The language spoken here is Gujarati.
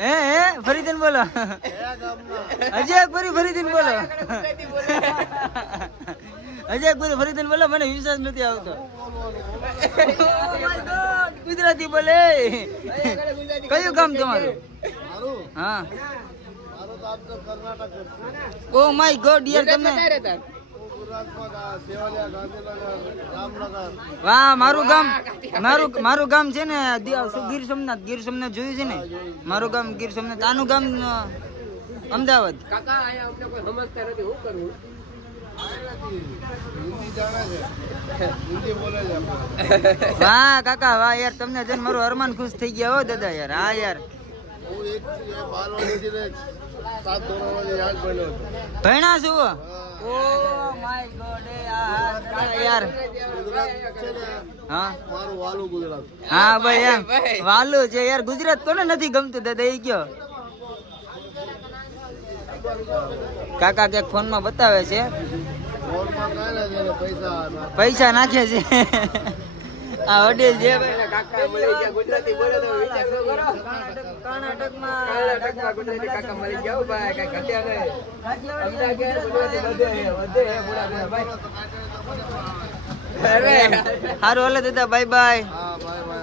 હે ફરીથી બોલો હજી એક ફરીથી બોલો હજી એક ફરીથી બોલો મને વિશ્વાસ નથી આવતો ગુજરાતી બોલે કયું ગામ તમારું હા ઓ માય ગોડ યાર તમે વાહ મારું ગામ છે ને ગીર સોમનાથ જોયું છે ને મારું ગામ ગીર સોમનાથ આનું ગામ અમદાવાદ વાહ કાકા વાહ યાર તમને જોઈને મારું અરમાન ખુશ થઈ ગયા હો દાદા યાર હા યાર ભણ્યા છું ઓ માય ગોડ યાર હા હા ભાઈ એમ વાલું છે યાર ગુજરાત કોને નથી ગમતું દાદા એ કયો કાકા ક્યાંક ફોન માં બતાવે છે પૈસા નાખે છે આ વડીલ જે કાકા મળી ગયા ગુજરાતી બોલે તો વિચાર કરો કર્ણાટકમાં ગુજરાતી કાકા મળી ગયા ભાઈ કઈ ઘટ્યા નહીં અમદાવાદ ગુજરાતી વધે હે ભાઈ અરે હારું હાલે દાદા બાય બાય હા બાય બાય